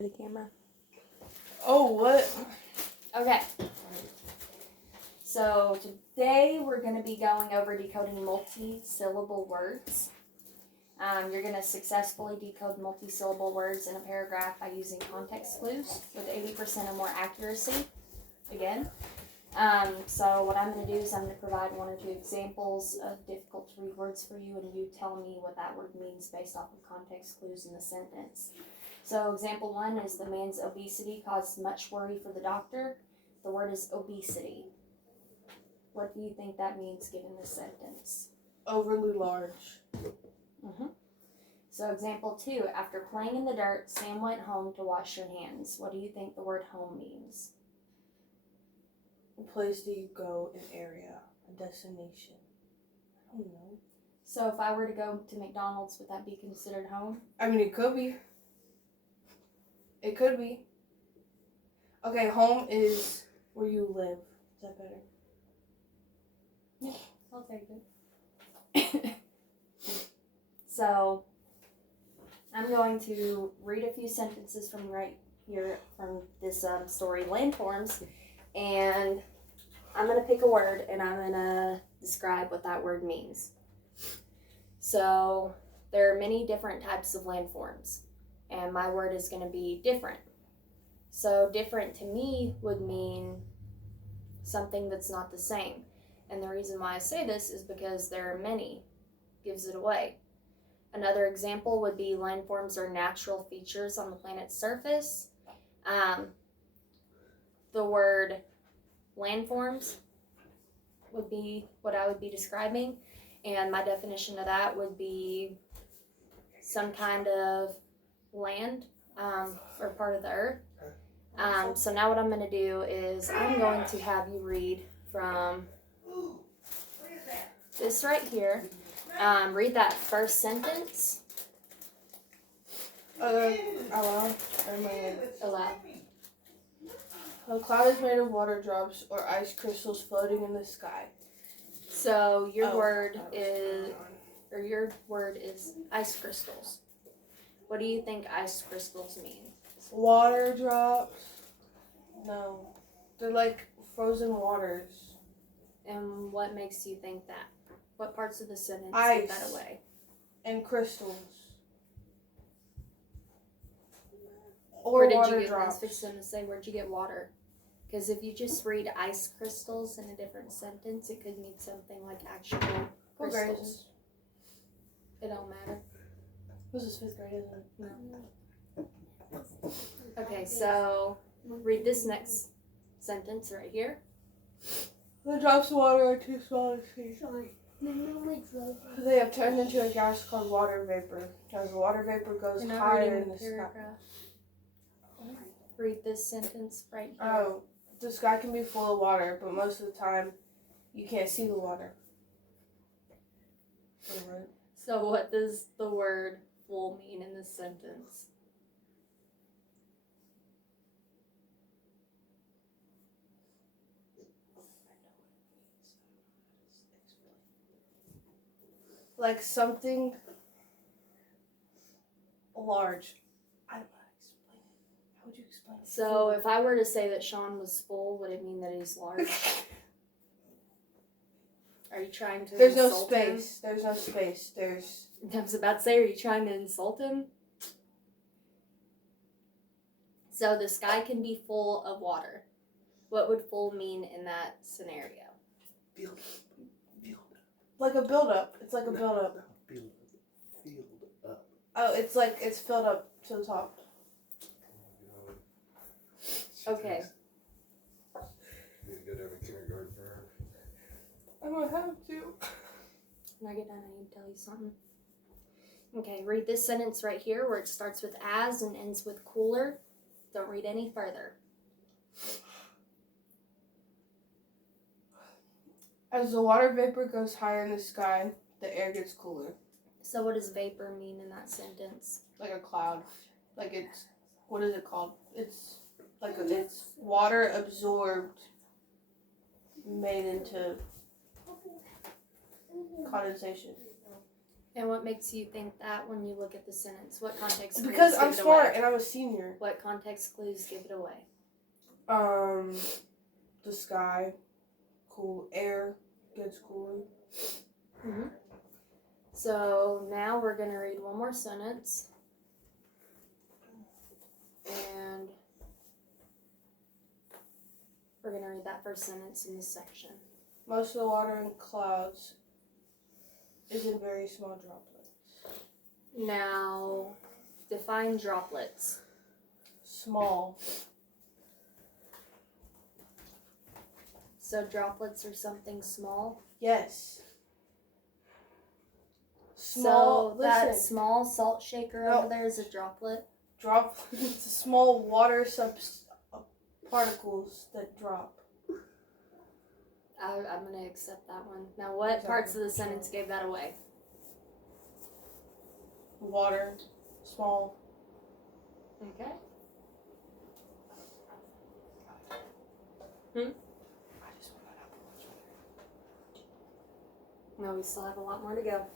The camera. Oh, what? Okay. So today we're going to be going over decoding multi-syllable words. You're going to successfully decode multi-syllable words in a paragraph by using context clues with 80% or more accuracy. Again. So what I'm going to do is I'm going to provide one or two examples of difficult to read words for you, and you tell me what that word means based off of context clues in the sentence. So example 1 is the man's obesity caused much worry for the doctor. The word is obesity. What do you think that means given this sentence? Overly large. So example 2, after playing in the dirt, Sam went home to wash her hands. What do you think the word home means? A place that you go, an area, a destination. I don't know. So if I were to go to McDonald's, would that be considered home? I mean, it could be. It could be. Okay, home is where you live. Is that better? Yeah, I'll take it. So, I'm going to read a few sentences from right here from this story, Landforms, and I'm going to pick a word and I'm going to describe what that word means. So, there are many different types of landforms, and my word is going to be different. So, different to me would mean something that's not the same. And the reason why I say this is because there are many. Gives it away. Another example would be landforms are natural features on the planet's surface. The word landforms would be what I would be describing. And my definition of that would be some kind of land or part of the earth. So now what I'm going to do is I'm going to have you read from this right here. Read that first sentence. Aloud. Aloud. A cloud is made of water drops or ice crystals floating in the sky. So your word is ice crystals. What do you think ice crystals mean? Water drops. No. They're like frozen waters. And what makes you think that? What parts of the sentence Ice. give that away? And crystals. Or did water you get? drops. I was fixing to say, where'd you get water? Because if you just read ice crystals in a different sentence, it could mean something like actual crystals. It don't matter. This is 5th grade, isn't it? No. Okay, so read this next sentence right here. The drops of water are too small to see. They have turned into a gas called water vapor. As the water vapor goes higher in the sky. Read this sentence right here. Oh, the sky can be full of water, but most of the time you can't see the water. So what does the word full mean in this sentence? Like something large. I don't know how to explain it. How would you explain it? So if I were to say that Sean was full, would it mean that he's large? Are you trying to There's no insult space. There's no space. There's... I was about to say, are you trying to insult him? So the sky can be full of water. What would full mean in that scenario? Build. Like a build-up. It's like a build-up. Field up. Oh, it's like it's filled up to the top. Okay. Need to go down to kindergarten for her. I don't have to. When I get done, I need to tell you something. Okay, read this sentence right here where it starts with as and ends with cooler. Don't read any further. As the water vapor goes higher in the sky, the air gets cooler. So what does vapor mean in that sentence? Like a cloud. Like it's... What is it called? It's like it's water absorbed, made into condensation. And what makes you think that when you look at the sentence? What context clues Because give I'm it smart away? and I'm a senior. What context clues give it away? The sky, cool air, gets cooler. Mm-hmm. So now we're going to read one more sentence. And we're going to read that first sentence in this section. Most of the water in clouds is in very small droplets. Now, define droplets. Small. So droplets are something small. Yes. Small. So that listen. small salt shaker No. over there is a droplet. It's a small water particles that drop. I'm going to accept that one. Now, what Exactly. parts of the sentence gave that away? Water. Small. Okay. I just want that apple. No, we still have a lot more to go.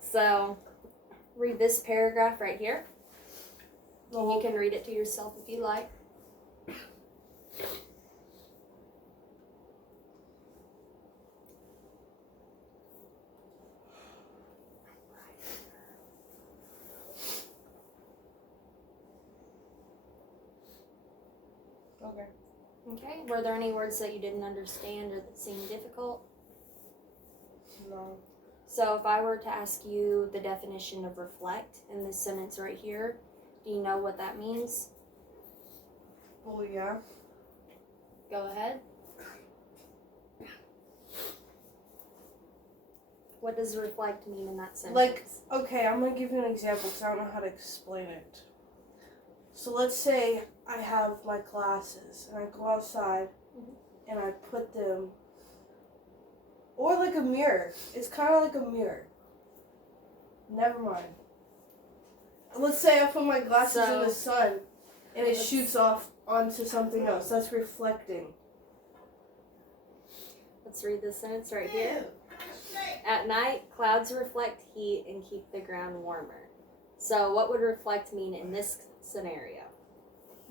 So, read this paragraph right here. And you can read it to yourself if you like. Okay. Okay. Were there any words that you didn't understand or that seemed difficult? No. So if I were to ask you the definition of reflect in this sentence right here, do you know what that means? Well, yeah. Go ahead. What does reflect mean in that sentence? Like, okay, I'm gonna give you an example because I don't know how to explain it. So let's say I have my glasses and I go outside and I put them, or like a mirror. It's kind of like a mirror. Never mind. Let's say I put my glasses in the sun and it shoots off onto something else. That's reflecting. Let's read this sentence right here. At night, clouds reflect heat and keep the ground warmer. So what would reflect mean in this scenario?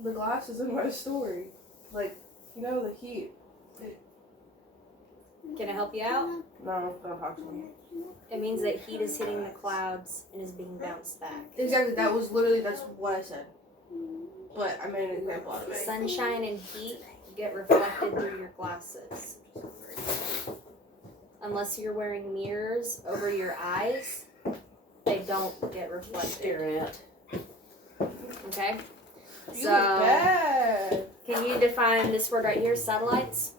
The glasses in my story. Like, you know, the heat. Can I help you out? No, don't talk to me. It means that heat is hitting the clouds and is being bounced back. Exactly, that's what I said. But I made an example out of it. Sunshine and heat get reflected through your glasses. Unless you're wearing mirrors over your eyes, they don't get reflected. Stare at. Okay? You look bad. Can you define this word right here, satellites?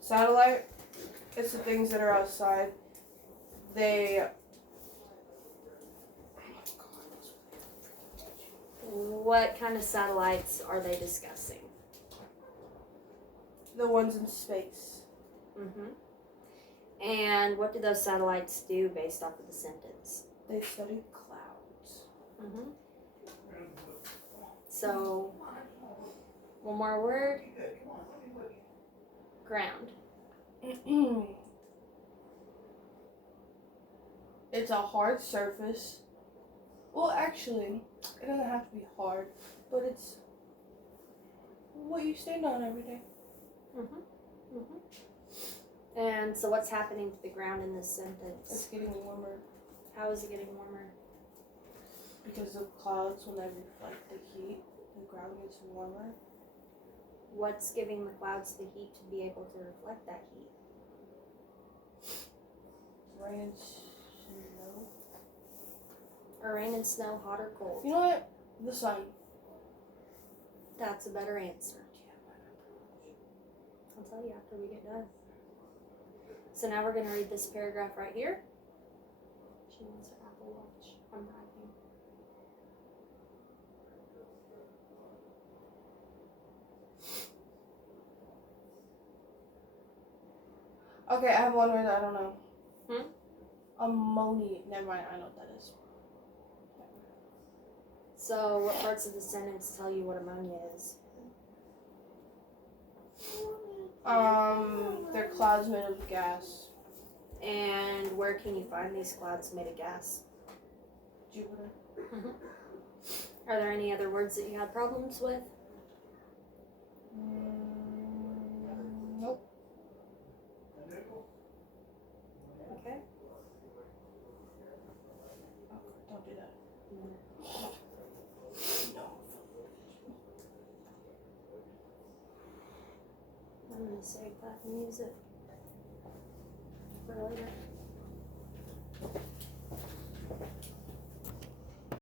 Satellite, it's the things that are outside. They. What kind of satellites are they discussing? The ones in space. Mm-hmm. And what do those satellites do based off of the sentence? They study clouds. Mm-hmm. So, one more word. Ground. It's a hard surface. Well, actually, it doesn't have to be hard, but it's what you stand on every day. Mm-hmm. Mm-hmm. And so what's happening to the ground in this sentence? It's getting warmer How is it getting warmer? because of clouds. When they reflect the heat, the ground gets warmer. What's giving the clouds the heat to be able to reflect that heat? Rain and snow. Are rain and snow hot or cold? You know what? The sun. That's a better answer. I'll tell you after we get done. So now we're going to read this paragraph right here. She wants her Apple Watch. I'm bragging. Okay, I have one word that I don't know. Hmm? Never mind, I know what that is. So what parts of the sentence tell you what ammonia is? They're clouds made of gas. And where can you find these clouds made of gas? Jupiter. Are there any other words that you had problems with? Nope. Okay. Oh, don't do that. I'm gonna save that and use it for later.